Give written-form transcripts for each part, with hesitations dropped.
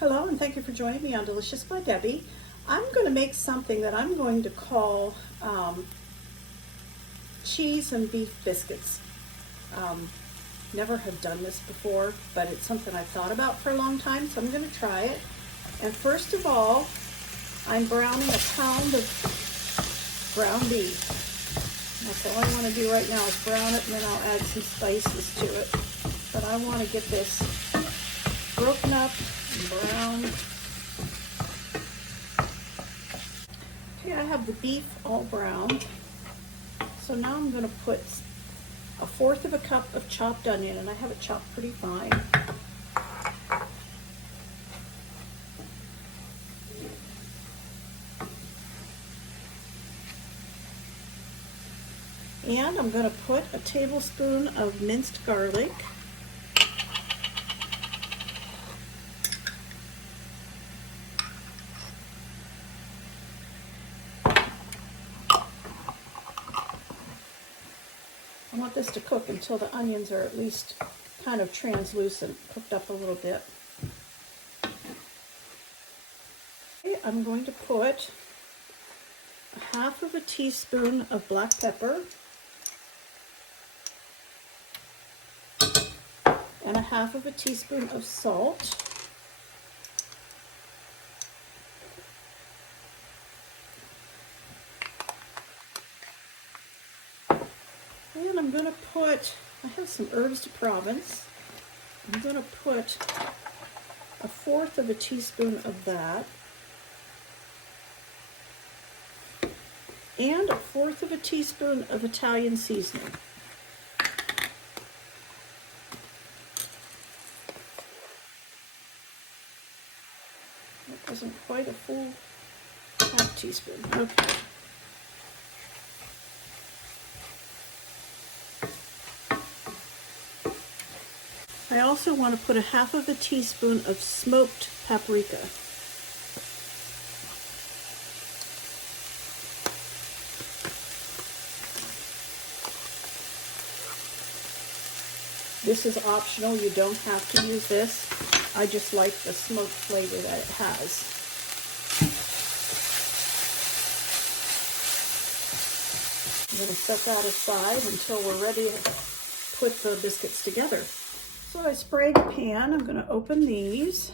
Hello, and thank you for joining me on Delicious by Debbie. I'm going to make something that I'm going to call cheese and beef biscuits. Never have done this before, but it's something I've thought about for a long time, so I'm going to try it. And first of all, I'm browning a pound of ground beef. That's all I want to do right now is brown it, and then I'll add some spices to it. But I want to get this broken up and brown. Okay, I have the beef all browned. So now I'm going to put 1/4 of a cup of chopped onion, and I have it chopped pretty fine. And I'm going to put a tablespoon of minced garlic. I want this to cook until the onions are at least kind of translucent, cooked up a little bit. Okay, I'm going to put 1/2 of a teaspoon of black pepper and 1/2 of a teaspoon of salt. And I'm going to put, I have some herbs de Provence. I'm going to put 1/4 of a teaspoon of that. And 1/4 of a teaspoon of Italian seasoning. That wasn't quite a full 1/2 teaspoon. Okay. I also want to put 1/2 of a teaspoon of smoked paprika. This is optional, you don't have to use this. I just like the smoked flavor that it has. I'm going to set that aside until we're ready to put the biscuits together. So I sprayed a pan. I'm going to open these.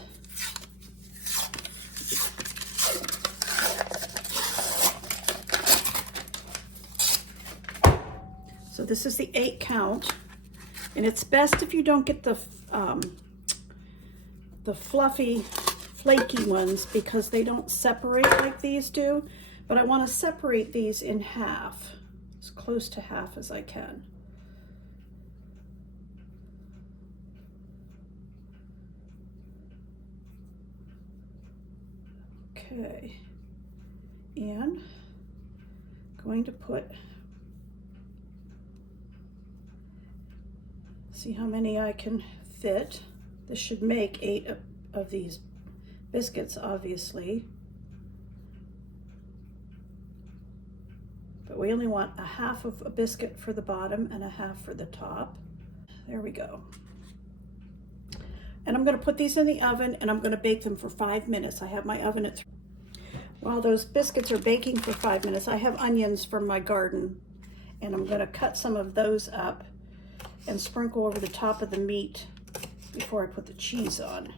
So this is the 8 count, and it's best if you don't get the fluffy, flaky ones because they don't separate like these do. But I want to separate these in half, as close to half as I can. Okay, and going to put, see how many I can fit. This should make 8 of these biscuits, obviously. But we only want 1/2 of a biscuit for the bottom and 1/2 for the top. There we go. And I'm going to put these in the oven, and I'm going to bake them for 5 minutes. I have my oven at 3. While those biscuits are baking for 5 minutes, I have onions from my garden, and I'm going to cut some of those up and sprinkle over the top of the meat before I put the cheese on.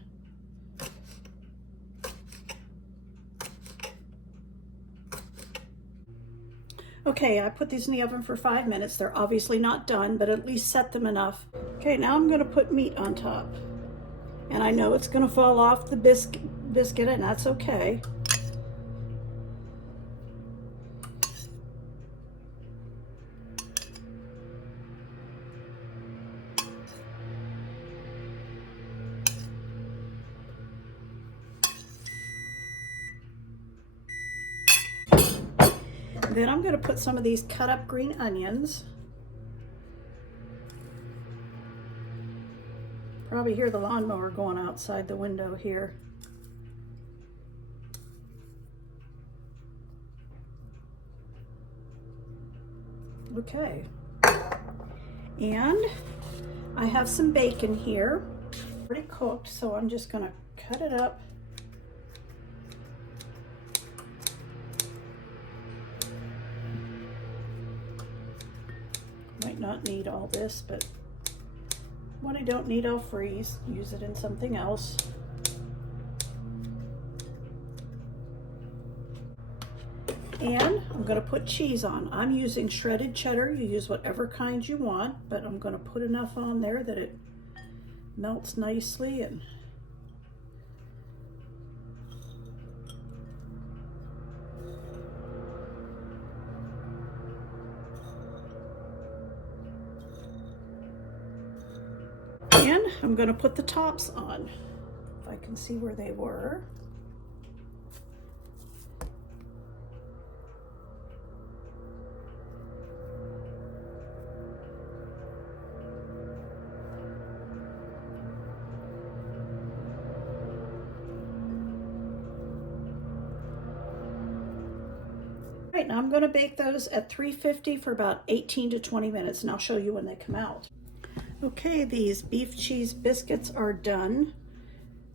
Okay, I put these in the oven for 5 minutes. They're obviously not done, but at least set them enough. Okay, now I'm going to put meat on top. And I know it's going to fall off the biscuit, and that's okay. Then I'm going to put some of these cut up green onions. Probably hear the lawnmower going outside the window here. Okay. And I have some bacon here, already cooked, so I'm just going to cut it up Might not need all this, but what I don't need, I'll freeze. Use it in something else. And I'm going to put cheese on. I'm using shredded cheddar. You use whatever kind you want, but I'm going to put enough on there that it melts nicely. And I'm going to put the tops on, if I can see where they were. All right, now I'm going to bake those at 350 for about 18 to 20 minutes, and I'll show you when they come out. Okay, these beef cheese biscuits are done.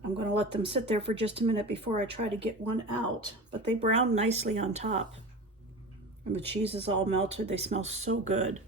I'm going to let them sit there for just a minute before I try to get one out, but they brown nicely on top. And the cheese is all melted. They smell so good.